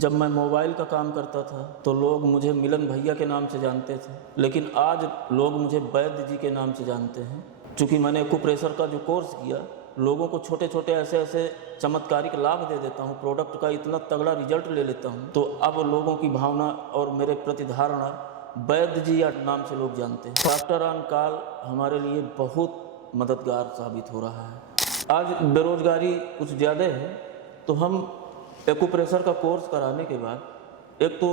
जब मैं मोबाइल का काम करता था तो लोग मुझे मिलन भैया के नाम से जानते थे, लेकिन आज लोग मुझे वैद्य जी के नाम से जानते हैं। चूँकि मैंने एक्यूप्रेशर का जो कोर्स किया, लोगों को छोटे छोटे ऐसे चमत्कारिक लाभ दे देता हूँ, प्रोडक्ट का इतना तगड़ा रिजल्ट ले लेता हूँ, तो अब लोगों की भावना और मेरे प्रति धारणा वैद्य जी या नाम से लोग जानते हैं। डॉक्टर ऑन कॉल हमारे लिए बहुत मददगार साबित हो रहा है। आज बेरोजगारी कुछ ज़्यादा है, तो हम एक्यूप्रेशर का कोर्स कराने के बाद एक तो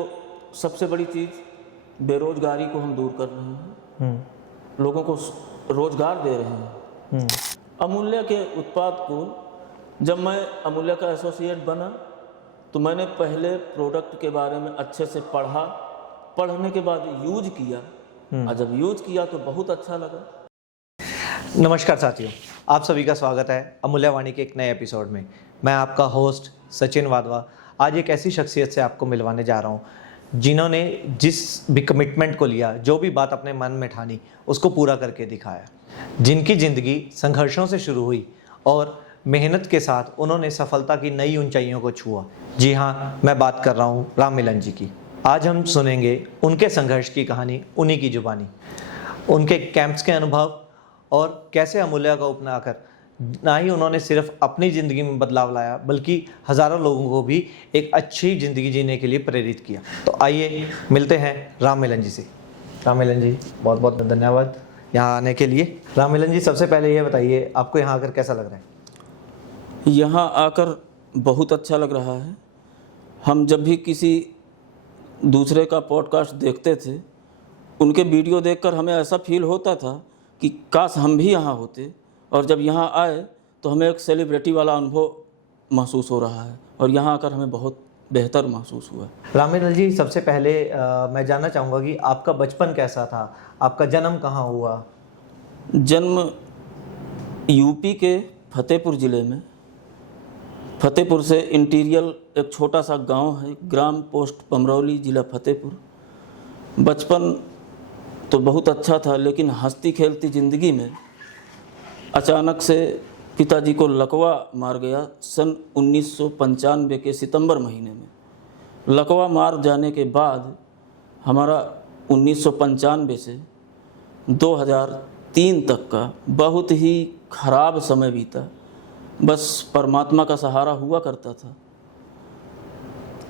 सबसे बड़ी चीज़ बेरोजगारी को हम दूर कर रहे हैं, लोगों को रोजगार दे रहे हैं। अमूल्य के उत्पाद को जब मैं अमूल्य का एसोसिएट बना तो मैंने पहले प्रोडक्ट के बारे में अच्छे से पढ़ा, पढ़ने के बाद यूज किया, और जब यूज किया तो बहुत अच्छा लगा। नमस्कार साथियों, आप सभी का स्वागत है अमूल्य वाणी के एक नए एपिसोड में। मैं आपका होस्ट सचिन वाधवा आज एक ऐसी शख्सियत से आपको मिलवाने जा रहा हूं जिन्होंने जिस भी कमिटमेंट को लिया, जो भी बात अपने मन में ठानी, उसको पूरा करके दिखाया। जिनकी ज़िंदगी संघर्षों से शुरू हुई और मेहनत के साथ उन्होंने सफलता की नई ऊंचाइयों को छुआ। जी हाँ, मैं बात कर रहा हूँ राम मिलन जी की। आज हम सुनेंगे उनके संघर्ष की कहानी, उन्हीं की जुबानी, उनके कैंप्स के अनुभव और कैसे अमूल्य को अपनाकर ना ही उन्होंने सिर्फ अपनी ज़िंदगी में बदलाव लाया, बल्कि हज़ारों लोगों को भी एक अच्छी ज़िंदगी जीने के लिए प्रेरित किया। तो आइए मिलते हैं राम मिलन जी से। राम मिलन जी, बहुत बहुत धन्यवाद यहाँ आने के लिए। राम मिलन जी, सबसे पहले ये बताइए, आपको यहाँ आकर कैसा लग रहा है? यहाँ आकर बहुत अच्छा लग रहा है। हम जब भी किसी दूसरे का पॉडकास्ट देखते थे, उनके वीडियो देखकर हमें ऐसा फील होता था कि काश हम भी यहाँ होते, और जब यहाँ आए तो हमें एक सेलिब्रिटी वाला अनुभव महसूस हो रहा है, और यहाँ आकर हमें बहुत बेहतर महसूस हुआ। राम मिलन जी, सबसे पहले मैं जानना चाहूँगा कि आपका बचपन कैसा था, आपका जन्म कहाँ हुआ? जन्म यूपी के फतेहपुर ज़िले में, फतेहपुर से इंटीरियर एक छोटा सा गांव है, ग्राम पोस्ट पमरौली, ज़िला फतेहपुर। बचपन तो बहुत अच्छा था, लेकिन हंसती खेलती ज़िंदगी में अचानक से पिताजी को लकवा मार गया सन 1995 के सितंबर महीने में। लकवा मार जाने के बाद हमारा 1995 से 2003 तक का बहुत ही खराब समय बीता। बस परमात्मा का सहारा हुआ करता था।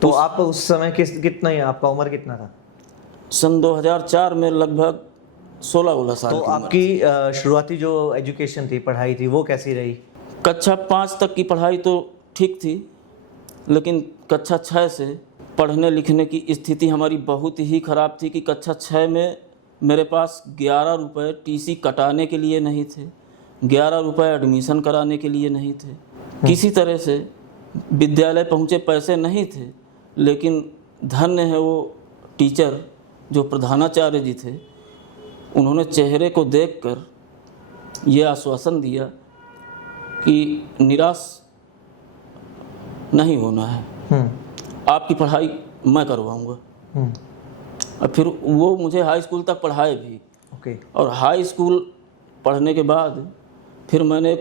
तो आप उस समय कितना ही, आपका उम्र कितना था? सन 2004 में लगभग 16 साल। तो आपकी शुरुआती जो एजुकेशन थी, पढ़ाई थी, वो कैसी रही? कक्षा 5 तक की पढ़ाई तो ठीक थी, लेकिन कक्षा 6 से पढ़ने लिखने की स्थिति हमारी बहुत ही ख़राब थी कि कक्षा 6 में मेरे पास 11 रुपये टीसी कटाने के लिए नहीं थे, 11 रुपये एडमिशन कराने के लिए नहीं थे। किसी तरह से विद्यालय पहुँचे, पैसे नहीं थे, लेकिन धन्य है वो टीचर जो प्रधानाचार्य जी थे, उन्होंने चेहरे को देखकर ये आश्वासन दिया कि निराश नहीं होना है, आपकी पढ़ाई मैं करवाऊंगा। और फिर वो मुझे हाई स्कूल तक पढ़ाए भी। और हाई स्कूल पढ़ने के बाद फिर मैंने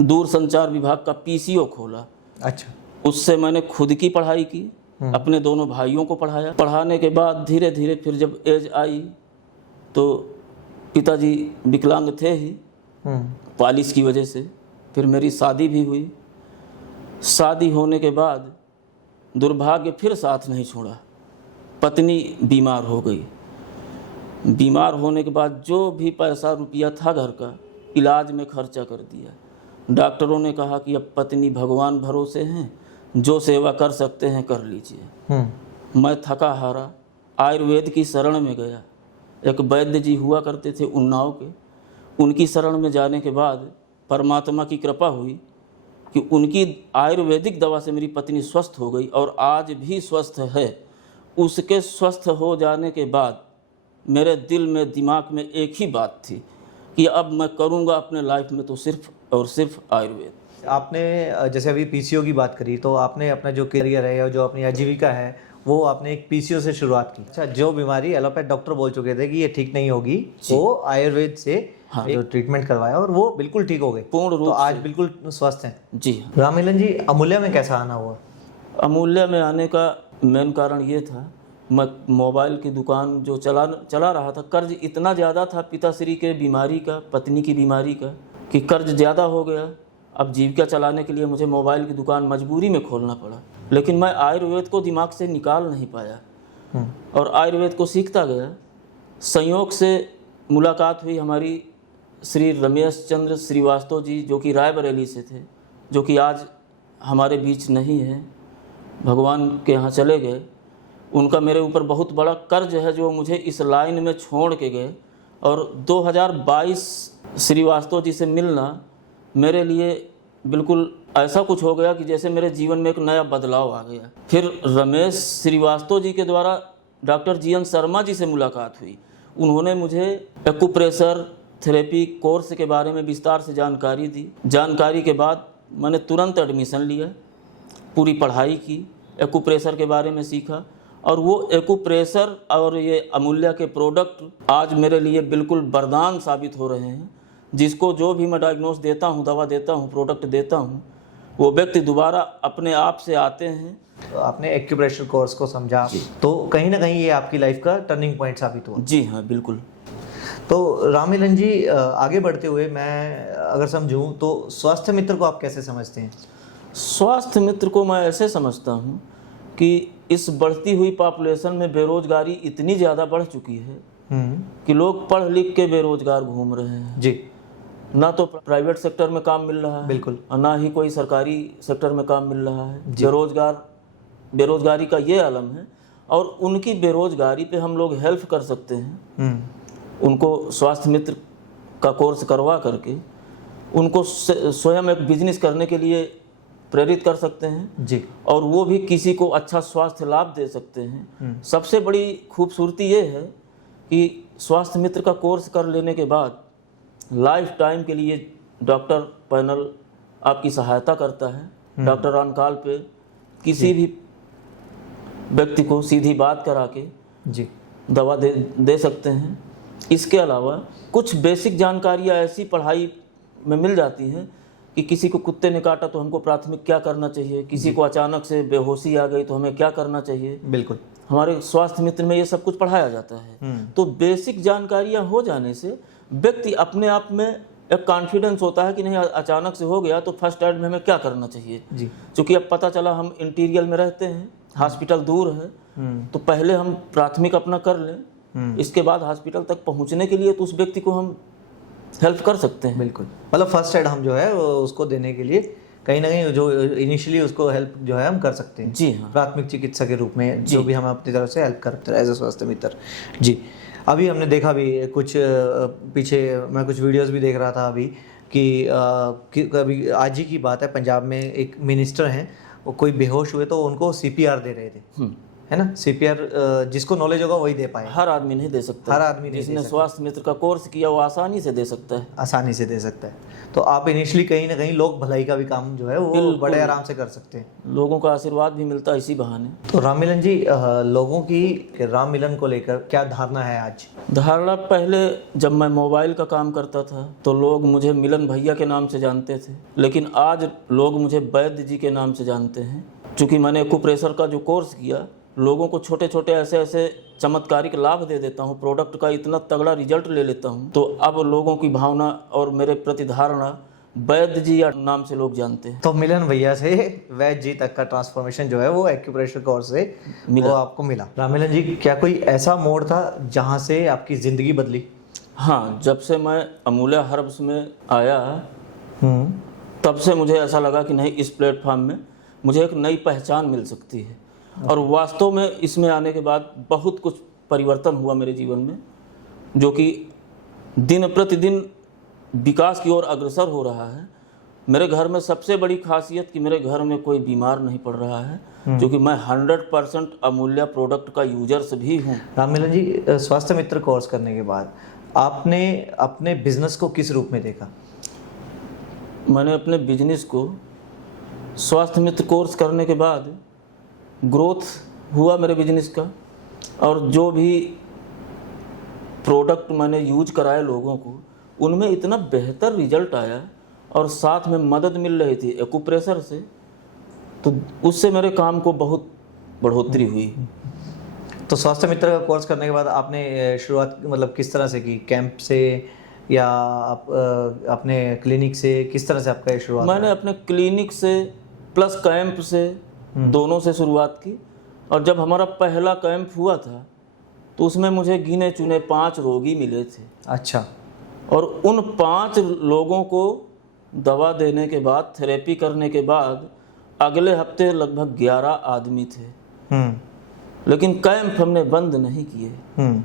दूरसंचार विभाग का पीसीओ खोला। अच्छा। उससे मैंने खुद की पढ़ाई की, अपने दोनों भाइयों को पढ़ाया। पढ़ाने के बाद धीरे धीरे फिर जब एज आई तो पिताजी विकलांग थे ही पालिश की वजह से। फिर मेरी शादी भी हुई। शादी होने के बाद दुर्भाग्य फिर साथ नहीं छोड़ा, पत्नी बीमार हो गई। बीमार होने के बाद जो भी पैसा रुपया था घर का, इलाज में खर्चा कर दिया। डॉक्टरों ने कहा कि अब पत्नी भगवान भरोसे हैं, जो सेवा कर सकते हैं कर लीजिए। मैं थका हारा आयुर्वेद की शरण में गया। एक वैद्य जी हुआ करते थे उन्नाव के, उनकी शरण में जाने के बाद परमात्मा की कृपा हुई कि उनकी आयुर्वेदिक दवा से मेरी पत्नी स्वस्थ हो गई, और आज भी स्वस्थ है। उसके स्वस्थ हो जाने के बाद मेरे दिल में, दिमाग में एक ही बात थी कि अब मैं करूँगा अपने लाइफ में तो सिर्फ और सिर्फ आयुर्वेद। आपने जैसे अभी पीसीओ की बात करी, तो आपने अपना जो करियर है और जो अपनी आजीविका है, वो आपने एक पीसीओ से शुरुआत की। अच्छा, जो बीमारी एलोपैथ डॉक्टर बोल चुके थे कि ये ठीक नहीं होगी, वो आयुर्वेद से जो ट्रीटमेंट करवाया और वो बिल्कुल ठीक हो गए, पूर्ण रूप तो आज बिल्कुल स्वस्थ हैं। जी। राम मिलन जी, अमूल्य में कैसा आना हुआ? अमूल्य में आने का मेन कारण ये था, मैं मोबाइल की दुकान जो चला रहा था, कर्ज इतना ज़्यादा था पिताश्री के बीमारी का, पत्नी की बीमारी का, कि कर्ज ज़्यादा हो गया। अब जीविका चलाने के लिए मुझे मोबाइल की दुकान मजबूरी में खोलना पड़ा, लेकिन मैं आयुर्वेद को दिमाग से निकाल नहीं पाया और आयुर्वेद को सीखता गया। संयोग से मुलाकात हुई हमारी श्री रमेश चंद्र श्रीवास्तव जी, जो कि रायबरेली से थे, जो कि आज हमारे बीच नहीं है, भगवान के यहाँ चले गए। उनका मेरे ऊपर बहुत बड़ा कर्ज है जो मुझे इस लाइन में छोड़ के गए, और 2022 श्रीवास्तव जी से मिलना मेरे लिए बिल्कुल ऐसा कुछ हो गया कि जैसे मेरे जीवन में एक नया बदलाव आ गया। फिर रमेश श्रीवास्तव जी के द्वारा डॉक्टर GN शर्मा जी से मुलाकात हुई। उन्होंने मुझे एक्यूप्रेशर थेरेपी कोर्स के बारे में विस्तार से जानकारी दी। जानकारी के बाद मैंने तुरंत एडमिशन लिया, पूरी पढ़ाई की, एक्यूप्रेशर के बारे में सीखा, और वो एक्यूप्रेशर और ये अमूल्या के प्रोडक्ट आज मेरे लिए बिल्कुल वरदान साबित हो रहे हैं। जिसको जो भी मैं डायग्नोस देता हूँ, दवा देता हूँ, प्रोडक्ट देता हूँ, वो व्यक्ति दोबारा अपने आप से आते हैं। तो आपने एक्यूप्रेशर कोर्स को समझा, तो कहीं ना कहीं ये आपकी लाइफ का टर्निंग पॉइंट साबित हुआ। जी हाँ, बिल्कुल। तो राममिलन जी, आगे बढ़ते हुए मैं अगर समझूं तो स्वास्थ्य मित्र को आप कैसे समझते हैं? स्वास्थ्य मित्र को मैं ऐसे समझता हूँ कि इस बढ़ती हुई पॉपुलेशन में बेरोजगारी इतनी ज़्यादा बढ़ चुकी है कि लोग पढ़ लिख के बेरोजगार घूम रहे हैं जी। ना तो प्राइवेट सेक्टर में काम मिल रहा है, बिल्कुल, और ना ही कोई सरकारी सेक्टर में काम मिल रहा है। बेरोजगारी का ये आलम है, और उनकी बेरोजगारी पे हम लोग हेल्प कर सकते हैं। उनको स्वास्थ्य मित्र का कोर्स करवा करके उनको स्वयं एक बिजनेस करने के लिए प्रेरित कर सकते हैं जी, और वो भी किसी को अच्छा स्वास्थ्य लाभ दे सकते हैं। सबसे बड़ी खूबसूरती ये है कि स्वास्थ्य मित्र का कोर्स कर लेने के बाद लाइफ टाइम के लिए डॉक्टर पैनल आपकी सहायता करता है। डॉक्टर ऑन कॉल पे किसी भी व्यक्ति को सीधी बात करा के जी दवा दे सकते हैं। इसके अलावा कुछ बेसिक जानकारियाँ ऐसी पढ़ाई में मिल जाती हैं कि किसी को कुत्ते ने काटा तो हमको प्राथमिक क्या करना चाहिए, किसी को अचानक से बेहोशी आ गई तो हमें क्या करना चाहिए। बिल्कुल, हमारे स्वास्थ्य मित्र में ये सब कुछ पढ़ाया जाता है। तो बेसिक जानकारियाँ हो जाने से व्यक्ति अपने आप में एक कॉन्फिडेंस होता है कि नहीं, अचानक से हो गया तो फर्स्ट एड में हमें क्या करना चाहिए जी। क्योंकि अब पता चला हम इंटीरियर में रहते हैं, हॉस्पिटल दूर है, तो पहले हम प्राथमिक अपना कर लें, इसके बाद हॉस्पिटल तक पहुंचने के लिए तो उस व्यक्ति को हम हेल्प कर सकते हैं। बिल्कुल, मतलब फर्स्ट एड हम जो है उसको देने के लिए कहीं ना कहीं जो इनिशियली उसको हेल्प जो है हम कर सकते हैं। जी हाँ, प्राथमिक चिकित्सा के रूप में जो भी हम अपनी तरफ से हेल्प करते हैं एज ए स्वास्थ्य मित्र जी। अभी हमने देखा भी कुछ पीछे मैं कुछ वीडियोस भी देख रहा था अभी कि अभी आज ही की बात है, पंजाब में एक मिनिस्टर हैं, वो कोई बेहोश हुए तो उनको CPR दे रहे थे, है ना। CPR जिसको नॉलेज होगा वही दे पाए, हर आदमी नहीं दे सकता। हर आदमी नहीं, जिसने स्वास्थ्य मित्र का कोर्स किया वो आसानी से दे सकता है, आसानी से दे सकता है। तो आप इनिशियली कहीं ना कहीं लोक भलाई का भी काम जो है वो बड़े आराम से कर सकते हैं, लोगों का आशीर्वाद भी मिलता है इसी बहाने। तो राममिलन जी, लोगों की राममिलन को लेकर क्या धारणा है आज? धारणा, पहले जब मैं मोबाइल का काम करता था तो लोग मुझे मिलन भैया के नाम से जानते थे, लेकिन आज लोग मुझे वैद्य जी के नाम से जानते हैं। चूँकि मैंने एक्यूप्रेशर का जो कोर्स किया, लोगों को छोटे छोटे ऐसे ऐसे चमत्कारिक लाभ दे देता हूँ, प्रोडक्ट का इतना तगड़ा रिजल्ट ले लेता हूँ, तो अब लोगों की भावना और मेरे प्रति धारणा वैद्य जी या नाम से लोग जानते हैं। तो मिलन भैया से वैद्य जी तक का ट्रांसफॉर्मेशन जो है वो एक्यूप्रेशर कोर्स से वो आपको मिला। राममिलन जी, क्या कोई ऐसा मोड़ था जहाँ से आपकी ज़िंदगी बदली? हाँ, जब से मैं अमूल्या हर्ब्स में आया तब से मुझे ऐसा लगा कि नहीं, इस प्लेटफॉर्म में मुझे एक नई पहचान मिल सकती है। और वास्तव में इसमें आने के बाद बहुत कुछ परिवर्तन हुआ मेरे जीवन में, जो कि दिन प्रतिदिन विकास की ओर अग्रसर हो रहा है। मेरे घर में सबसे बड़ी खासियत कि मेरे घर में कोई बीमार नहीं पड़ रहा है, क्योंकि मैं 100% अमूल्या प्रोडक्ट का यूजर्स भी हूँ। राममिलन जी, स्वास्थ्य मित्र कोर्स करने के बाद आपने अपने बिजनेस को किस रूप में देखा? मैंने अपने बिजनेस को स्वास्थ्य मित्र कोर्स करने के बाद ग्रोथ हुआ मेरे बिजनेस का, और जो भी प्रोडक्ट मैंने यूज कराए लोगों को, उनमें इतना बेहतर रिजल्ट आया और साथ में मदद मिल रही थी एक्यूप्रेशर से, तो उससे मेरे काम को बहुत बढ़ोतरी हुई। तो स्वास्थ्य मित्र का कोर्स करने के बाद आपने शुरुआत मतलब किस तरह से की, कैंप से या आप अपने क्लिनिक से, किस तरह से आपका ये शुरुआत? मैंने अपने क्लिनिक से प्लस कैंप से दोनों से शुरुआत की। और जब हमारा पहला कैंप हुआ था तो उसमें मुझे गिने चुने 5 रोगी मिले थे। अच्छा। और उन 5 लोगों को दवा देने के बाद, थेरेपी करने के बाद अगले हफ्ते लगभग 11 आदमी थे। लेकिन कैंप हमने बंद नहीं किए।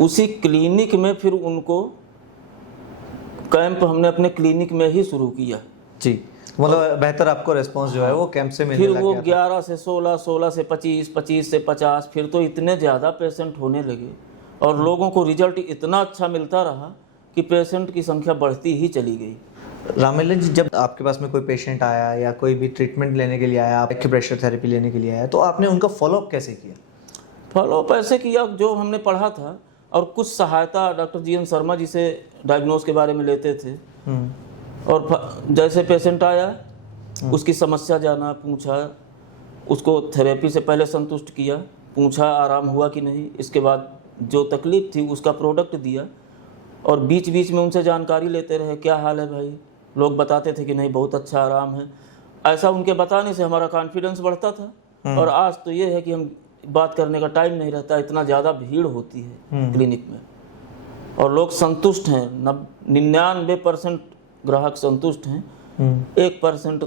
उसी क्लिनिक में फिर उनको कैंप हमने अपने क्लिनिक में ही शुरू किया जी। मतलब बेहतर आपको रिस्पांस जो है वो कैंप से मिलने फिर लग वो गया था। 11 से 16, 16 से 25, 25 से 50, फिर तो इतने ज़्यादा पेशेंट होने लगे और लोगों को रिजल्ट इतना अच्छा मिलता रहा कि पेशेंट की संख्या बढ़ती ही चली गई। राममिलन जी, जब आपके पास में कोई पेशेंट आया या कोई भी ट्रीटमेंट लेने के लिए आया, एक्यूप्रेशर थेरेपी लेने के लिए आया, तो आपने उनका फॉलोअप कैसे किया? फॉलोअप ऐसे किया जो हमने पढ़ा था, और कुछ सहायता डॉक्टर जीएन शर्मा जी से डायग्नोस के बारे में लेते थे। और जैसे पेशेंट आया उसकी समस्या जाना, पूछा, उसको थेरेपी से पहले संतुष्ट किया, पूछा आराम हुआ कि नहीं, इसके बाद जो तकलीफ थी उसका प्रोडक्ट दिया। और बीच बीच में उनसे जानकारी लेते रहे, क्या हाल है भाई। लोग बताते थे कि नहीं बहुत अच्छा आराम है। ऐसा उनके बताने से हमारा कॉन्फिडेंस बढ़ता था। और आज तो ये है कि हम बात करने का टाइम नहीं रहता, इतना ज़्यादा भीड़ होती है क्लिनिक में और लोग संतुष्ट हैं। 99% ग्राहक संतुष्ट हैं। 1%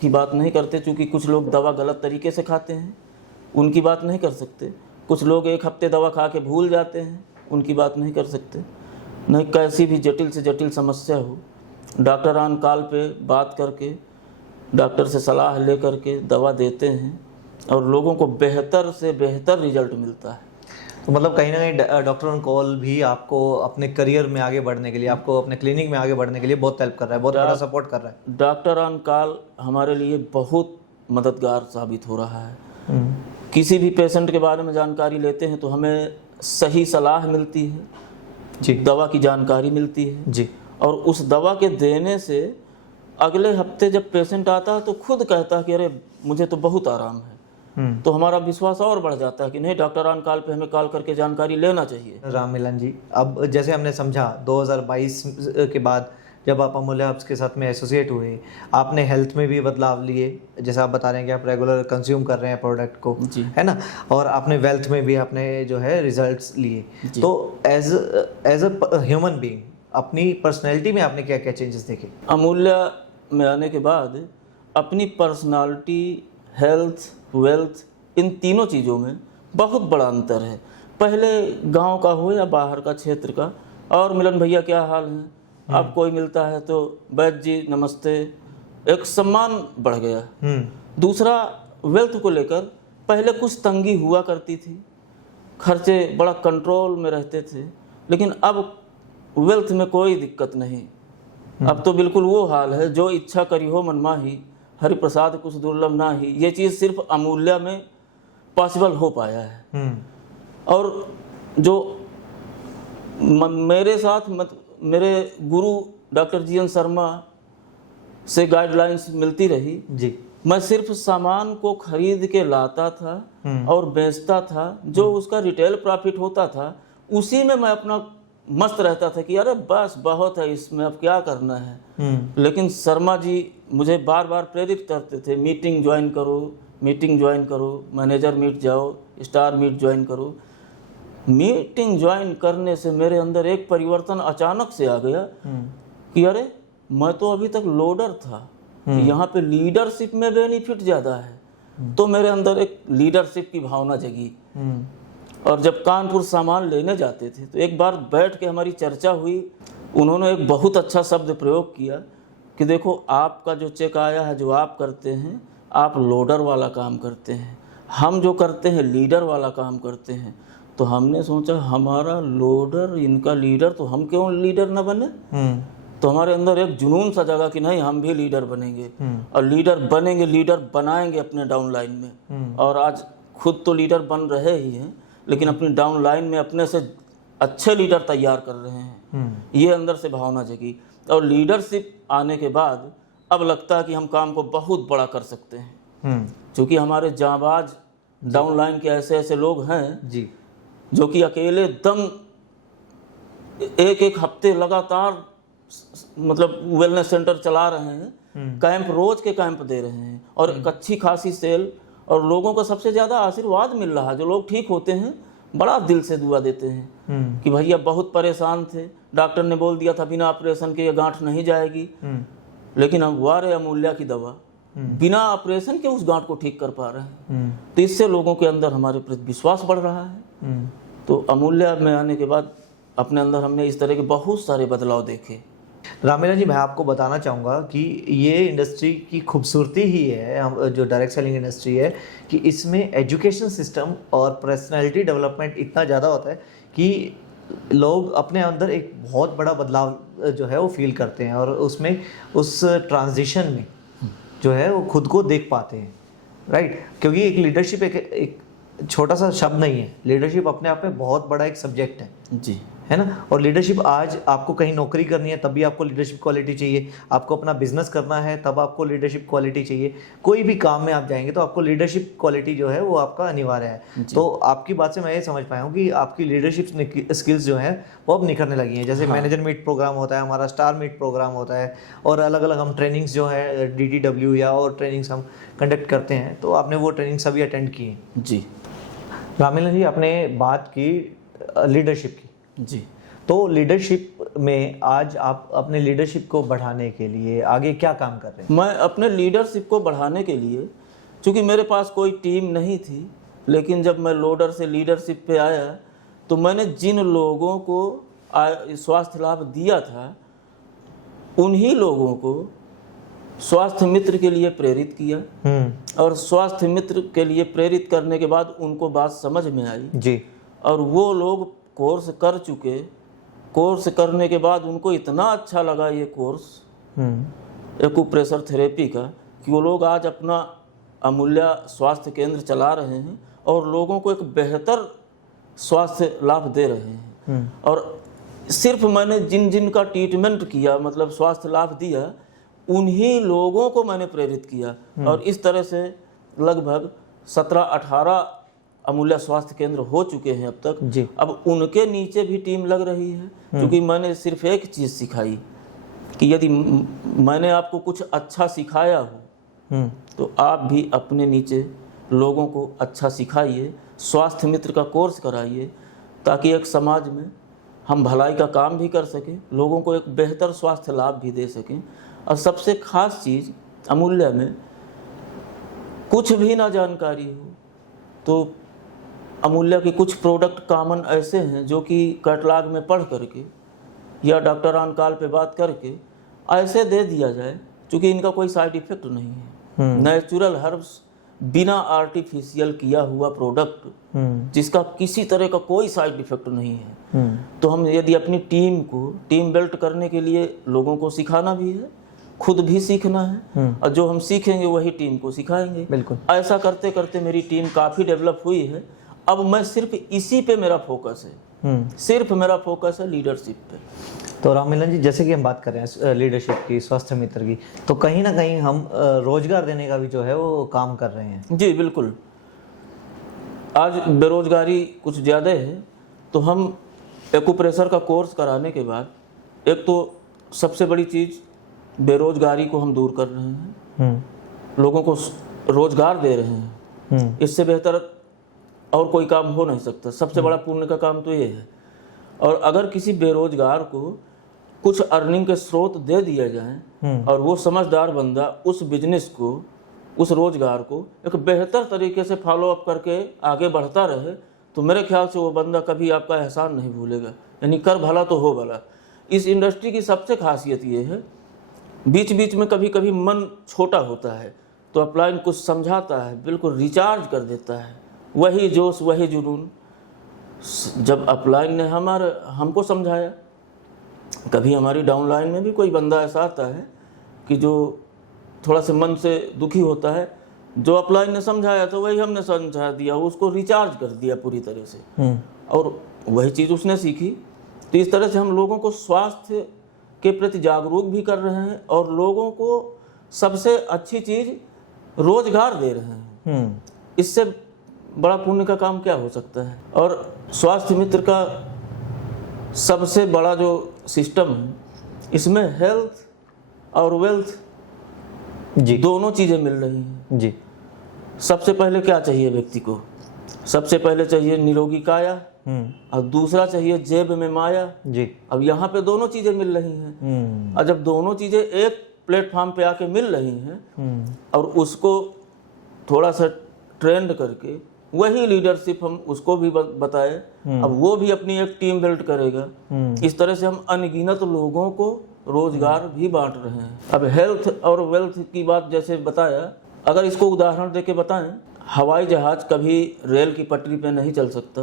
की बात नहीं करते, क्योंकि कुछ लोग दवा गलत तरीके से खाते हैं, उनकी बात नहीं कर सकते। कुछ लोग 1 हफ्ते दवा खा के भूल जाते हैं, उनकी बात नहीं कर सकते। नहीं, कैसी भी जटिल से जटिल समस्या हो, डॉक्टर ऑन कॉल पे बात करके, डॉक्टर से सलाह ले करके दवा देते हैं और लोगों को बेहतर से बेहतर रिजल्ट मिलता है। तो मतलब कहीं ना कहीं डॉक्टर ऑन कॉल भी आपको अपने करियर में आगे बढ़ने के लिए, आपको अपने क्लिनिक में आगे बढ़ने के लिए बहुत हेल्प कर रहा है, बहुत बड़ा सपोर्ट कर रहा है। डॉक्टर ऑन कॉल हमारे लिए बहुत मददगार साबित हो रहा है। किसी भी पेशेंट के बारे में जानकारी लेते हैं तो हमें सही सलाह मिलती है जी, दवा की जानकारी मिलती है जी। और उस दवा के देने से अगले हफ्ते जब पेशेंट आता है तो खुद कहता है कि अरे मुझे तो बहुत आराम है। तो हमारा विश्वास और बढ़ जाता है कि नहीं, डॉक्टर ऑन कॉल पे हमें कॉल करके जानकारी लेना चाहिए। राममिलन जी, अब जैसे हमने समझा 2022 के बाद जब आप अमूल्य हब्स के साथ में एसोसिएट हुए, आपने हेल्थ में भी बदलाव लिए, जैसे आप बता रहे हैं कि आप रेगुलर कंज्यूम कर रहे हैं प्रोडक्ट को, है ना, और आपने वेल्थ में भी आपने जो है रिजल्ट्स लिए। तो एज अ ह्यूमन बीइंग अपनी पर्सनैलिटी में आपने क्या क्या चेंजेस देखे? अमूल्य में आने के बाद अपनी पर्सनालिटी, हेल्थ, वेल्थ, इन तीनों चीज़ों में बहुत बड़ा अंतर है। पहले गांव का हो या बाहर का क्षेत्र का, और मिलन भैया क्या हाल है, अब कोई मिलता है तो वैद्य जी नमस्ते, एक सम्मान बढ़ गया। दूसरा, वेल्थ को लेकर पहले कुछ तंगी हुआ करती थी, खर्चे बड़ा कंट्रोल में रहते थे, लेकिन अब वेल्थ में कोई दिक्कत नहीं। अब तो बिल्कुल वो हाल है, जो इच्छा करी हो मन माही, हरि प्रसाद कुछ दुर्लभ ना ही। ये चीज़ सिर्फ अमूल्य में पॉसिबल हो पाया है। और जो मेरे साथ मेरे गुरु डॉक्टर जीएन शर्मा से गाइडलाइंस मिलती रही जी, मैं सिर्फ सामान को खरीद के लाता था और बेचता था, जो उसका रिटेल प्रॉफिट होता था उसी में मैं अपना मस्त रहता था कि अरे बस बहुत है, इसमें अब क्या करना है। लेकिन शर्मा जी मुझे बार बार प्रेरित करते थे, मीटिंग ज्वाइन करो, मीटिंग ज्वाइन करो, मैनेजर मीट जाओ, स्टार मीट ज्वाइन करो। मीटिंग ज्वाइन करने से मेरे अंदर एक परिवर्तन अचानक से आ गया कि अरे मैं तो अभी तक लोडर था, यहाँ पे लीडरशिप में बेनिफिट ज़्यादा है। तो मेरे अंदर एक लीडरशिप की भावना जगी। और जब कानपुर सामान लेने जाते थे तो एक बार बैठ के हमारी चर्चा हुई, उन्होंने एक बहुत अच्छा शब्द प्रयोग किया कि देखो आपका जो चेक आया है, जो आप करते हैं, आप लोडर वाला काम करते हैं, हम जो करते हैं लीडर वाला काम करते हैं। तो हमने सोचा हमारा लोडर, इनका लीडर, तो हम क्यों लीडर न बने। तो हमारे अंदर एक जुनून सा जगा कि नहीं, हम भी लीडर बनेंगे और लीडर बनेंगे, लीडर बनाएंगे अपने डाउन लाइन में। और आज खुद तो लीडर बन रहे ही हैं, लेकिन अपनी डाउन लाइन में अपने से अच्छे लीडर तैयार कर रहे हैं। ये अंदर से भावना जगी और लीडरशिप आने के बाद अब लगता है कि हम काम को बहुत बड़ा कर सकते हैं, क्योंकि हमारे जांबाज डाउन लाइन के ऐसे ऐसे लोग हैं जी जो कि अकेले दम एक एक हफ्ते लगातार मतलब वेलनेस सेंटर चला रहे हैं, कैंप रोज के कैंप दे रहे हैं और एक अच्छी खासी सेल, और लोगों को सबसे ज़्यादा आशीर्वाद मिल रहा है। जो लोग ठीक होते हैं बड़ा दिल से दुआ देते हैं कि भैया बहुत परेशान थे, डॉक्टर ने बोल दिया था बिना ऑपरेशन के ये गांठ नहीं जाएगी, लेकिन हम वारे अमूल्या की दवा बिना ऑपरेशन के उस गांठ को ठीक कर पा रहे हैं। तो इससे लोगों के अंदर हमारे प्रति विश्वास बढ़ रहा है। तो अमूल्या में आने के बाद अपने अंदर हमने इस तरह के बहुत सारे बदलाव देखे। रामलीला जी, मैं आपको बताना चाहूँगा कि ये इंडस्ट्री की खूबसूरती ही है, हम जो डायरेक्ट सेलिंग इंडस्ट्री है, कि इसमें एजुकेशन सिस्टम और पर्सनालिटी डेवलपमेंट इतना ज़्यादा होता है कि लोग अपने अंदर एक बहुत बड़ा बदलाव जो है वो फील करते हैं और उसमें उस ट्रांजिशन में जो है वो खुद को देख पाते हैं, राइट। क्योंकि एक लीडरशिप एक छोटा सा शब्द नहीं है, लीडरशिप अपने आप में बहुत बड़ा एक सब्जेक्ट है जी, है ना। और लीडरशिप आज आपको कहीं नौकरी करनी है तब भी आपको लीडरशिप क्वालिटी चाहिए, आपको अपना बिजनेस करना है तब आपको लीडरशिप क्वालिटी चाहिए, कोई भी काम में आप जाएंगे तो आपको लीडरशिप क्वालिटी जो है वो आपका अनिवार्य है। तो आपकी बात से मैं ये समझ पाया हूँ कि आपकी लीडरशिप स्किल्स जो है वो अब निखरने लगी हैं। जैसे मैनेजर मीट प्रोग्राम होता है, हमारा स्टार मीट प्रोग्राम होता है, और अलग अलग हम ट्रेनिंग्स जो है DTW या और ट्रेनिंग्स हम कंडक्ट करते हैं, तो आपने वो ट्रेनिंग सभी अटेंड की हैं। जी रामलीला जी, आपने बात की लीडरशिप की, जी, तो लीडरशिप में आज आप अपने लीडरशिप को बढ़ाने के लिए आगे क्या काम कर रहे हैं? मैं अपने लीडरशिप को बढ़ाने के लिए, चूँकि मेरे पास कोई टीम नहीं थी, लेकिन जब मैं लोडर से लीडरशिप पे आया तो मैंने जिन लोगों को स्वास्थ्य लाभ दिया था उन्हीं लोगों को स्वास्थ्य मित्र के लिए प्रेरित किया, और स्वास्थ्य मित्र के लिए प्रेरित करने के बाद उनको बात समझ में आई जी, और वो लोग कोर्स कर चुके। कोर्स करने के बाद उनको इतना अच्छा लगा ये कोर्स एक्यूप्रेशर थेरेपी का कि वो लोग आज अपना अमूल्या स्वास्थ्य केंद्र चला रहे हैं और लोगों को एक बेहतर स्वास्थ्य लाभ दे रहे हैं। और सिर्फ मैंने जिन जिन का ट्रीटमेंट किया, मतलब स्वास्थ्य लाभ दिया, उन्हीं लोगों को मैंने प्रेरित किया। और इस तरह से लगभग 17-18 अमूल्या स्वास्थ्य केंद्र हो चुके हैं अब तक जी। अब उनके नीचे भी टीम लग रही है, क्योंकि मैंने सिर्फ एक चीज़ सिखाई कि यदि मैंने आपको कुछ अच्छा सिखाया हो तो आप भी अपने नीचे लोगों को अच्छा सिखाइए, स्वास्थ्य मित्र का कोर्स कराइए, ताकि एक समाज में हम भलाई का काम भी कर सकें, लोगों को एक बेहतर स्वास्थ्य लाभ भी दे सकें। और सबसे खास चीज़ अमूल्या में कुछ भी ना जानकारी हो तो अमूल्या के कुछ प्रोडक्ट कॉमन ऐसे हैं जो कि कैटलॉग में पढ़ करके या डॉक्टर ऑन कॉल पे बात करके ऐसे दे दिया जाए, क्योंकि इनका कोई साइड इफेक्ट नहीं है। नेचुरल हर्ब्स, बिना आर्टिफिशियल किया हुआ प्रोडक्ट जिसका किसी तरह का कोई साइड इफेक्ट नहीं है। तो हम यदि अपनी टीम को टीम बिल्ड करने के लिए लोगों को सिखाना भी है, खुद भी सीखना है, और जो हम सीखेंगे वही टीम को सिखाएंगे। बिल्कुल। ऐसा करते करते मेरी टीम काफ़ी डेवलप हुई है। अब मैं सिर्फ इसी पे मेरा फोकस है, सिर्फ मेरा फोकस है लीडरशिप पे। तो रामलीला जी, जैसे कि हम बात कर रहे हैं लीडरशिप की, स्वास्थ्य मित्र की, तो कहीं ना कहीं हम रोजगार देने का भी जो है वो काम कर रहे हैं। जी बिल्कुल। आज बेरोजगारी कुछ ज़्यादा है, तो हम एक्यूप्रेशर का कोर्स कराने के बाद एक तो सबसे बड़ी चीज़ बेरोजगारी को हम दूर कर रहे हैं, लोगों को रोजगार दे रहे हैं। इससे बेहतर और कोई काम हो नहीं सकता। सबसे बड़ा पुण्य का काम तो ये है। और अगर किसी बेरोजगार को कुछ अर्निंग के स्रोत दे दिया जाए और वो समझदार बंदा उस बिजनेस को, उस रोजगार को एक बेहतर तरीके से फॉलो अप करके आगे बढ़ता रहे, तो मेरे ख्याल से वो बंदा कभी आपका एहसान नहीं भूलेगा। यानी कर भला तो हो भला। इस इंडस्ट्री की सबसे खासियत ये है, बीच बीच में कभी कभी मन छोटा होता है तो अपलाइन कुछ समझाता है, बिल्कुल रिचार्ज कर देता है, वही जोश वही जुनून। जब अपलाइन ने हमको समझाया, कभी हमारी डाउनलाइन में भी कोई बंदा ऐसा आता है कि जो थोड़ा से मन से दुखी होता है, जो अपलाइन ने समझाया तो वही हमने समझा दिया, उसको रिचार्ज कर दिया पूरी तरह से, और वही चीज़ उसने सीखी। तो इस तरह से हम लोगों को स्वास्थ्य के प्रति जागरूक भी कर रहे हैं और लोगों को सबसे अच्छी चीज़ रोजगार दे रहे हैं। इससे बड़ा पुण्य का काम क्या हो सकता है। और स्वास्थ्य मित्र का सबसे बड़ा जो सिस्टम है, इसमें हेल्थ और वेल्थ जी दोनों चीज़ें मिल रही हैं। जी सबसे पहले क्या चाहिए व्यक्ति को? सबसे पहले चाहिए निरोगी काया, और दूसरा चाहिए जेब में माया। जी अब यहाँ पे दोनों चीज़ें मिल रही हैं, और जब दोनों चीज़ें एक प्लेटफॉर्म पे आके मिल रही हैं और उसको थोड़ा सा ट्रेंड करके वही लीडरशिप हम उसको भी बताए, अब वो भी अपनी एक टीम बिल्ड करेगा। इस तरह से हम अनगिनत लोगों को रोजगार भी बांट रहे हैं। अब हेल्थ और वेल्थ की बात जैसे बताया, अगर इसको उदाहरण देके बताएं, हवाई जहाज कभी रेल की पटरी पे नहीं चल सकता,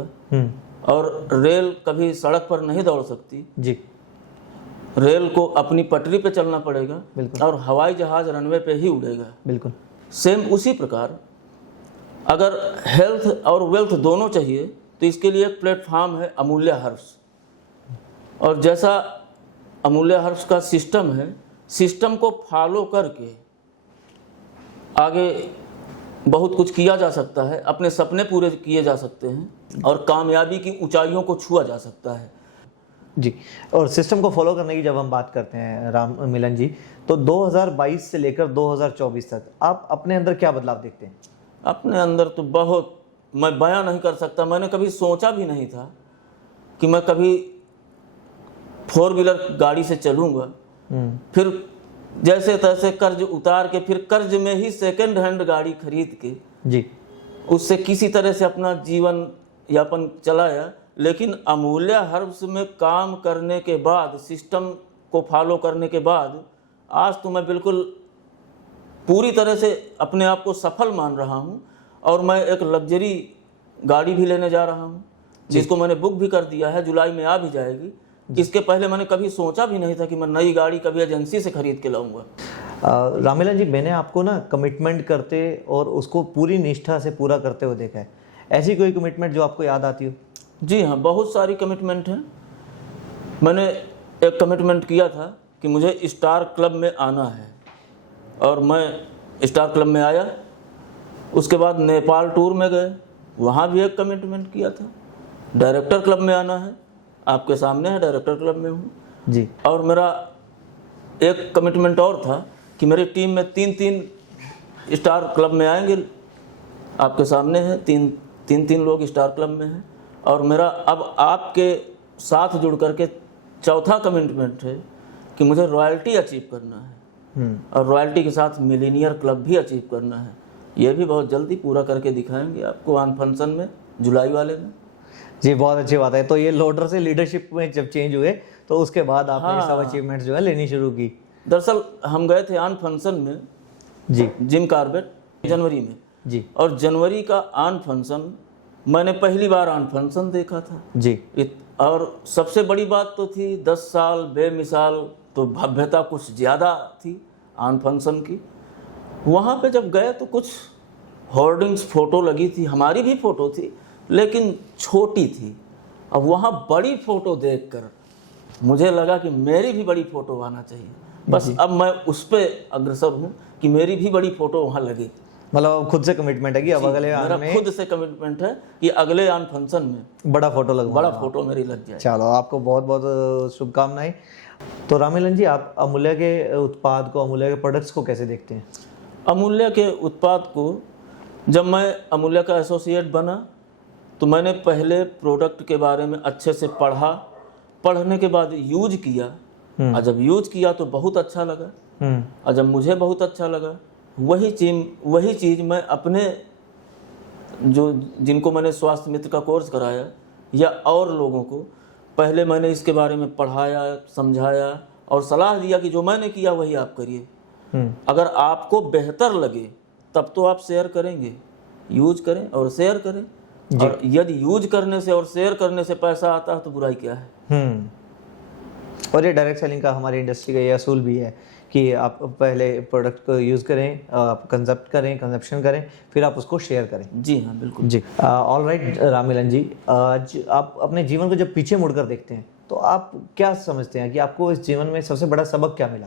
और रेल कभी सड़क पर नहीं दौड़ सकती जी। रेल को अपनी पटरी पे चलना पड़ेगा, और हवाई जहाज रनवे पे ही उड़ेगा। बिल्कुल सेम उसी प्रकार अगर हेल्थ और वेल्थ दोनों चाहिए तो इसके लिए एक प्लेटफॉर्म है अमूल्य हर्ब्स। और जैसा अमूल्य हर्ब्स का सिस्टम है, सिस्टम को फॉलो करके आगे बहुत कुछ किया जा सकता है, अपने सपने पूरे किए जा सकते हैं, और कामयाबी की ऊंचाइयों को छुआ जा सकता है जी। और सिस्टम को फॉलो करने की जब हम बात करते हैं राम मिलन जी, तो 2022 से लेकर 2024 तक आप अपने अंदर क्या बदलाव देखते हैं? अपने अंदर तो बहुत, मैं बयां नहीं कर सकता। मैंने कभी सोचा भी नहीं था कि मैं कभी 4 व्हीलर गाड़ी से चलूँगा, फिर जैसे तैसे कर्ज उतार के, फिर कर्ज में ही सेकंड हैंड गाड़ी खरीद के जी उससे किसी तरह से अपना जीवन यापन चलाया। लेकिन अमूल्य हर्ब्स में काम करने के बाद, सिस्टम को फॉलो करने के बाद, आज तो मैं बिल्कुल पूरी तरह से अपने आप को सफल मान रहा हूँ। और मैं एक लग्जरी गाड़ी भी लेने जा रहा हूँ, जिसको मैंने बुक भी कर दिया है, जुलाई में आ भी जाएगी। इसके पहले मैंने कभी सोचा भी नहीं था कि मैं नई गाड़ी कभी एजेंसी से खरीद के लाऊंगा। राममिलन जी, मैंने आपको ना कमिटमेंट करते और उसको पूरी निष्ठा से पूरा करते हुए देखा है। ऐसी कोई कमिटमेंट जो आपको याद आती हो? जी हाँ, बहुत सारी कमिटमेंट हैं। मैंने एक कमिटमेंट किया था कि मुझे स्टार क्लब में आना है, और मैं स्टार क्लब में आया। उसके बाद नेपाल टूर में गए, वहाँ भी एक कमिटमेंट किया था। डायरेक्टर क्लब में आना है, आपके सामने है, डायरेक्टर क्लब में हूँ जी। और मेरा एक कमिटमेंट और था कि मेरी टीम में 3 स्टार क्लब में आएंगे, आपके सामने है, तीन लोग स्टार क्लब में हैं। और मेरा अब आपके साथ जुड़ करके चौथा कमिटमेंट है कि मुझे रॉयल्टी अचीव करना है, और रॉयल्टी के साथ मिलीनियर क्लब भी अचीव करना है। ये भी बहुत जल्दी पूरा करके दिखाएंगे आपको ऑन फंक्शन में, जुलाई वाले में। जी, बहुत अच्छी बात है। तो ये लोडर से लीडरशिप में जब चेंज हुए तो उसके बाद आपने ये सब अचीवमेंट जो है लेनी शुरू की। दरअसल हम गए थे ऑन फंक्शन में जी, जिम कॉर्बेट, जनवरी में जी और जनवरी का ऑन फंक्शन मैंने पहली बार ऑन फंक्शन देखा था जी। और सबसे बड़ी बात तो थी 10 साल बेमिसाल, तो भव्यता कुछ ज़्यादा थी ऑन फंक्शन की। वहाँ पे जब गए तो कुछ होर्डिंग्स फ़ोटो लगी थी, हमारी भी फ़ोटो थी लेकिन छोटी थी। अब वहाँ बड़ी फ़ोटो देखकर मुझे लगा कि मेरी भी बड़ी फ़ोटो आना चाहिए। बस अब मैं उस पर अग्रसर हूँ कि मेरी भी बड़ी फ़ोटो वहाँ लगे। मतलब खुद से कमिटमेंट है कि अब अगले आने में खुद से कमिटमेंट है कि अगले ऑन फंक्शन में बड़ा फोटो मेरी लग जाए। चलो, आपको बहुत बहुत शुभकामनाएं। तो राममिलन जी, आप अमूल्य के उत्पाद को, अमूल्य के प्रोडक्ट्स को कैसे देखते हैं? अमूल्य के उत्पाद को जब मैं अमूल्य का एसोसिएट बना तो मैंने पहले प्रोडक्ट के बारे में अच्छे से पढ़ा, पढ़ने के बाद यूज किया, और जब यूज किया तो बहुत अच्छा लगा, और जब मुझे बहुत अच्छा लगा वही चीज़ मैं अपने जो जिनको मैंने स्वास्थ्य मित्र का कोर्स कराया या और लोगों को पहले मैंने इसके बारे में पढ़ाया, समझाया और सलाह दिया कि जो मैंने किया वही आप करिए। अगर आपको बेहतर लगे तब तो आप शेयर करेंगे, यूज करें और शेयर करें। और यदि यूज करने से और शेयर करने से पैसा आता है तो बुराई क्या है। और ये डायरेक्ट सेलिंग का हमारी इंडस्ट्री का ये असूल भी है कि आप पहले प्रोडक्ट को यूज़ करें, आप कंजप्शन करें, फिर आप उसको शेयर करें। जी हाँ, बिल्कुल जी। ऑल राइट राममिलन जी, आज आप अपने जीवन को जब पीछे मुड़कर देखते हैं तो आप क्या समझते हैं कि आपको इस जीवन में सबसे बड़ा सबक क्या मिला?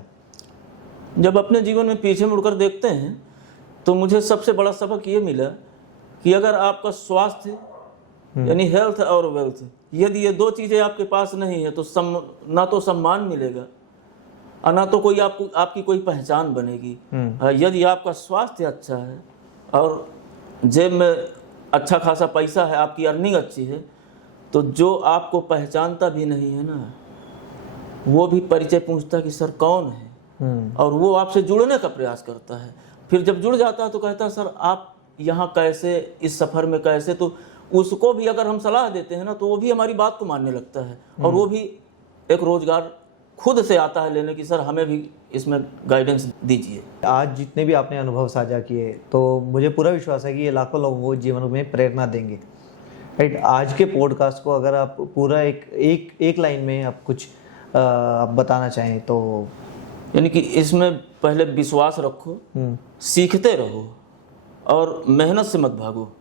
जब अपने जीवन में पीछे मुड़कर देखते हैं तो मुझे सबसे बड़ा सबक ये मिला कि अगर आपका स्वास्थ्य यानी हेल्थ और वेल्थ, यदि ये दो चीज़ें आपके पास नहीं है तो ना तो सम्मान मिलेगा और ना तो कोई आपकी कोई पहचान बनेगी। यदि आपका स्वास्थ्य अच्छा है और जेब में अच्छा खासा पैसा है, आपकी अर्निंग अच्छी है, तो जो आपको पहचानता भी नहीं है ना, वो भी परिचय पूछता कि सर कौन है, और वो आपसे जुड़ने का प्रयास करता है। फिर जब जुड़ जाता है तो कहता है सर आप यहाँ कैसे, इस सफ़र में कैसे, तो उसको भी अगर हम सलाह देते हैं ना तो वो भी हमारी बात को मानने लगता है और वो भी एक रोजगार खुद से आता है लेने की, सर हमें भी इसमें गाइडेंस दीजिए। आज जितने भी आपने अनुभव साझा किए तो मुझे पूरा विश्वास है कि ये लाखों लोगों को जीवन में प्रेरणा देंगे। राइट, आज के पॉडकास्ट को अगर आप पूरा एक लाइन में आप कुछ आप बताना चाहें तो? यानी कि इसमें पहले विश्वास रखो, सीखते रहो और मेहनत से मत भागो।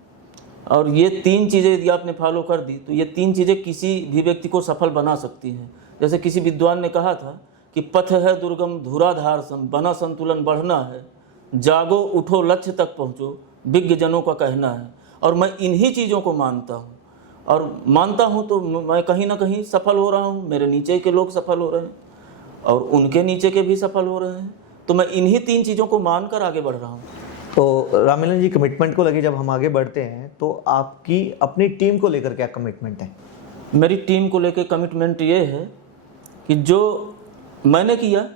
और ये 3 चीज़ें यदि आपने फॉलो कर दी तो ये 3 चीज़ें किसी भी व्यक्ति को सफल बना सकती हैं। जैसे किसी विद्वान ने कहा था कि पथ है दुर्गम धुराधार सम, बना संतुलन बढ़ना है, जागो उठो लक्ष्य तक पहुँचो, विज्ञ जनों का कहना है। और मैं इन्हीं चीज़ों को मानता हूँ और मानता हूँ तो मैं कहीं ना कहीं सफल हो रहा हूँ, मेरे नीचे के लोग सफल हो रहे हैं और उनके नीचे के भी सफल हो रहे हैं। तो मैं इन्हीं 3 चीज़ों को मानकर आगे बढ़ रहा हूँ। तो राममिलन जी, कमिटमेंट को लेके जब हम आगे बढ़ते हैं तो आपकी अपनी टीम को लेकर क्या कमिटमेंट है? मेरी टीम को लेकर कमिटमेंट ये है कि जो मैंने किया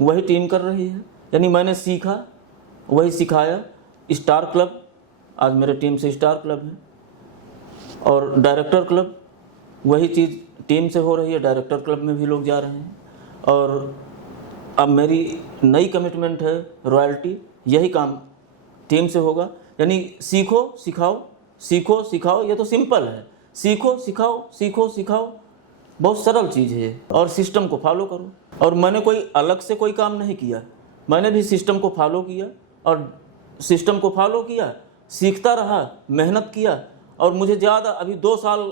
वही टीम कर रही है। यानी मैंने सीखा वही सिखाया। स्टार क्लब, आज मेरे टीम से स्टार क्लब है, और डायरेक्टर क्लब वही चीज़ टीम से हो रही है, डायरेक्टर क्लब में भी लोग जा रहे हैं। और अब मेरी नई कमिटमेंट है रॉयल्टी, यही काम टीम से होगा। यानी सीखो सिखाओ, सीखो सिखाओ, ये तो सिंपल है, सीखो सिखाओ, सीखो सिखाओ, बहुत सरल चीज़ है। और सिस्टम को फॉलो करो। और मैंने कोई अलग से कोई काम नहीं किया, मैंने भी सिस्टम को फॉलो किया और सिस्टम को फॉलो किया, सीखता रहा, मेहनत किया। और मुझे ज़्यादा अभी 2 साल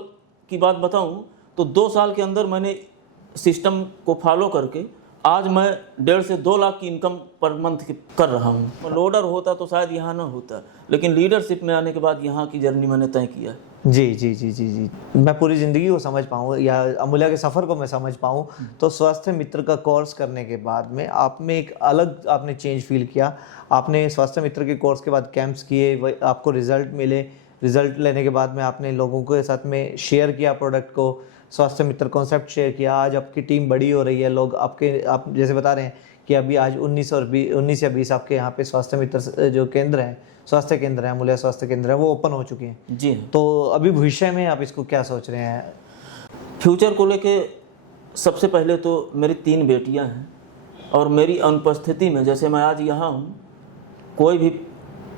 की बात बताऊं तो 2 साल के अंदर मैंने सिस्टम को फॉलो करके आज मैं 1.5 से 2 लाख की इनकम पर मंथ कर रहा हूँ। लोडर होता तो शायद यहाँ ना होता, लेकिन लीडरशिप में आने के बाद यहाँ की जर्नी मैंने तय किया। जी जी जी जी जी, मैं पूरी ज़िंदगी को समझ पाऊँ या अमूल्या के सफ़र को मैं समझ पाऊँ तो स्वास्थ्य मित्र का कोर्स करने के बाद में आप में एक अलग आपने चेंज फील किया। आपने स्वास्थ्य मित्र के कोर्स के बाद कैंप्स किए, वही आपको रिजल्ट मिले, रिजल्ट लेने के बाद में आपने लोगों के साथ में शेयर किया प्रोडक्ट को, स्वास्थ्य मित्र कॉन्सेप्ट शेयर किया। आज आपकी टीम बड़ी हो रही है, लोग आप जैसे बता रहे हैं कि अभी आज 19 या 20 आपके यहाँ पे स्वास्थ्य मित्र जो केंद्र हैं, स्वास्थ्य केंद्र हैं, अमूल्या स्वास्थ्य केंद्र है, वो ओपन हो चुके हैं। जी। तो अभी भविष्य में आप इसको क्या सोच रहे हैं? फ्यूचर को लेके सबसे पहले तो मेरी 3 बेटियां हैं और मेरी अनुपस्थिति में, जैसे मैं आज यहाँ हूँ, कोई भी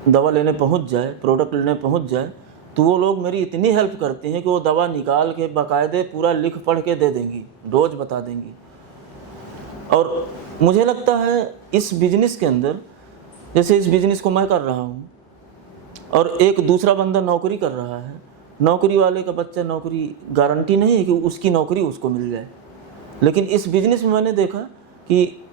दवा लेने पहुँच जाए, प्रोडक्ट लेने पहुँच जाए, तो वो लोग मेरी इतनी हेल्प करती हैं कि वो दवा निकाल के बाकायदे पूरा लिख पढ़ के दे देंगी, डोज बता देंगी। और मुझे लगता है इस बिजनेस के अंदर, जैसे इस बिजनेस को मैं कर रहा हूँ और एक दूसरा बंदा नौकरी कर रहा है, नौकरी वाले का बच्चा, नौकरी गारंटी नहीं है कि उसकी नौकरी उसको मिल जाए। लेकिन इस बिजनेस में मैंने देखा कि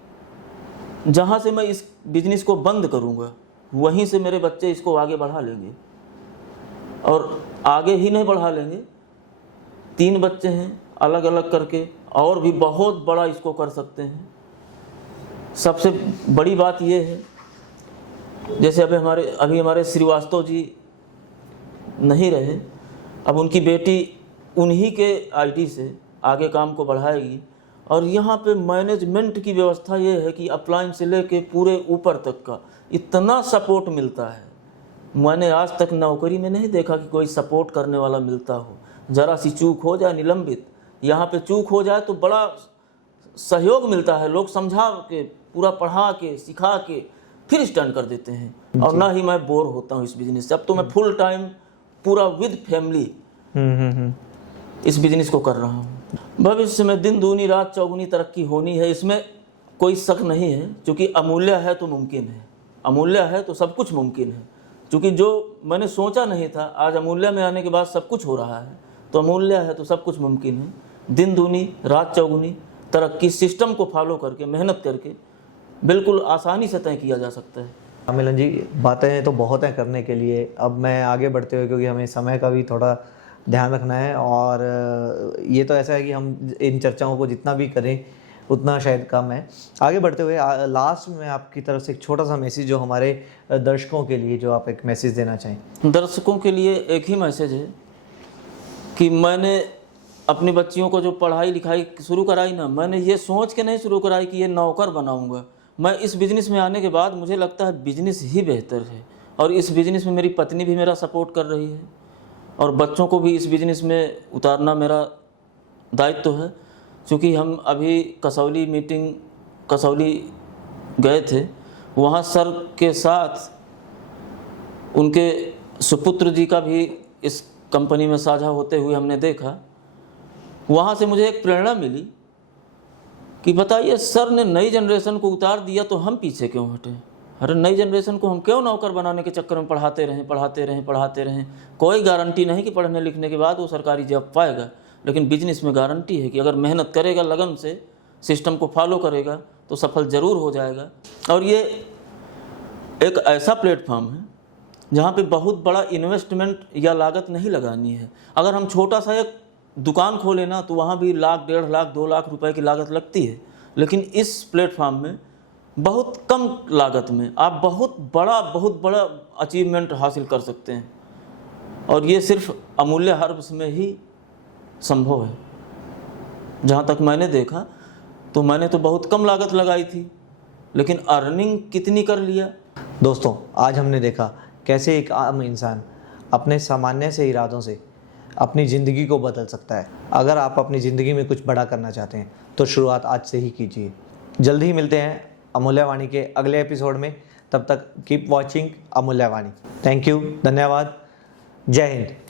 जहाँ से मैं इस बिजनेस को बंद करूँगा वहीं से मेरे बच्चे इसको आगे बढ़ा लेंगे, और आगे ही नहीं बढ़ा लेंगे, 3 बच्चे हैं अलग अलग करके और भी बहुत बड़ा इसको कर सकते हैं। सबसे बड़ी बात यह है, जैसे अभी हमारे श्रीवास्तव जी नहीं रहे, अब उनकी बेटी उन्हीं के आईटी से आगे काम को बढ़ाएगी। और यहाँ पे मैनेजमेंट की व्यवस्था ये है कि अपलाइन से लेके पूरे ऊपर तक का इतना सपोर्ट मिलता है, मैंने आज तक नौकरी में नहीं देखा कि कोई सपोर्ट करने वाला मिलता हो। ज़रा सी चूक हो जाए निलंबित, यहाँ पे चूक हो जाए तो बड़ा सहयोग मिलता है, लोग समझा के, पूरा पढ़ा के, सिखा के फिर स्टैंड कर देते हैं। और ना ही मैं बोर होता हूँ इस बिजनेस से। अब तो मैं फुल टाइम पूरा विद फैमिली इस बिजनेस को कर रहा हूँ। भविष्य में दिन दूनी रात चौगुनी तरक्की होनी है, इसमें कोई शक नहीं है, क्योंकि अमूल्य है तो मुमकिन है, अमूल्य है तो सब कुछ मुमकिन है। क्योंकि जो मैंने सोचा नहीं था, आज अमूल्य में आने के बाद सब कुछ हो रहा है, तो अमूल्य है तो सब कुछ मुमकिन है। दिन दूनी रात चौगुनी तरक्की सिस्टम को फॉलो करके, मेहनत करके बिल्कुल आसानी से तय किया जा सकता है। मिलन जी, बातें तो बहुत हैं करने के लिए। अब मैं आगे बढ़ते हुए, क्योंकि हमें समय का भी थोड़ा ध्यान रखना है, और ये तो ऐसा है कि हम इन चर्चाओं को जितना भी करें उतना शायद कम है। आगे बढ़ते हुए लास्ट में आपकी तरफ से एक छोटा सा मैसेज जो हमारे दर्शकों के लिए, जो आप एक मैसेज देना चाहें। दर्शकों के लिए एक ही मैसेज है कि मैंने अपनी बच्चियों को जो पढ़ाई लिखाई शुरू कराई ना, मैंने ये सोच के नहीं शुरू कराई कि ये नौकर बनाऊंगा। मैं इस बिज़नेस में आने के बाद मुझे लगता है बिजनेस ही बेहतर है, और इस बिज़नेस में मेरी पत्नी भी मेरा सपोर्ट कर रही है, और बच्चों को भी इस बिज़नेस में उतारना मेरा दायित्व है। क्योंकि हम अभी कसौली गए थे, वहाँ सर के साथ उनके सुपुत्र जी का भी इस कंपनी में साझा होते हुए हमने देखा। वहाँ से मुझे एक प्रेरणा मिली कि बताइए, सर ने नई जनरेशन को उतार दिया तो हम पीछे क्यों हटे। अरे नई जनरेशन को हम क्यों नौकर बनाने के चक्कर में पढ़ाते रहें। कोई गारंटी नहीं कि पढ़ने लिखने के बाद वो सरकारी जॉब पाएगा, लेकिन बिजनेस में गारंटी है कि अगर मेहनत करेगा, लगन से सिस्टम को फॉलो करेगा तो सफल ज़रूर हो जाएगा। और ये एक ऐसा प्लेटफॉर्म है जहाँ पे बहुत बड़ा इन्वेस्टमेंट या लागत नहीं लगानी है। अगर हम छोटा सा एक दुकान खोलें ना, तो वहाँ भी 1 लाख, 1.5 लाख, 2 लाख रुपए की लागत लगती है, लेकिन इस प्लेटफॉर्म में बहुत कम लागत में आप बहुत बड़ा अचीवमेंट हासिल कर सकते हैं। और ये सिर्फ अमूल्य हर्ब्स में ही संभव है। जहाँ तक मैंने देखा तो मैंने तो बहुत कम लागत लगाई थी, लेकिन अर्निंग कितनी कर लिया। दोस्तों, आज हमने देखा कैसे एक आम इंसान अपने सामान्य से इरादों से अपनी ज़िंदगी को बदल सकता है। अगर आप अपनी ज़िंदगी में कुछ बड़ा करना चाहते हैं तो शुरुआत आज से ही कीजिए। जल्द ही मिलते हैं अमूल्य वाणी के अगले एपिसोड में। तब तक कीप वॉचिंग अमूल्य वाणी। थैंक यू, धन्यवाद, जय हिंद।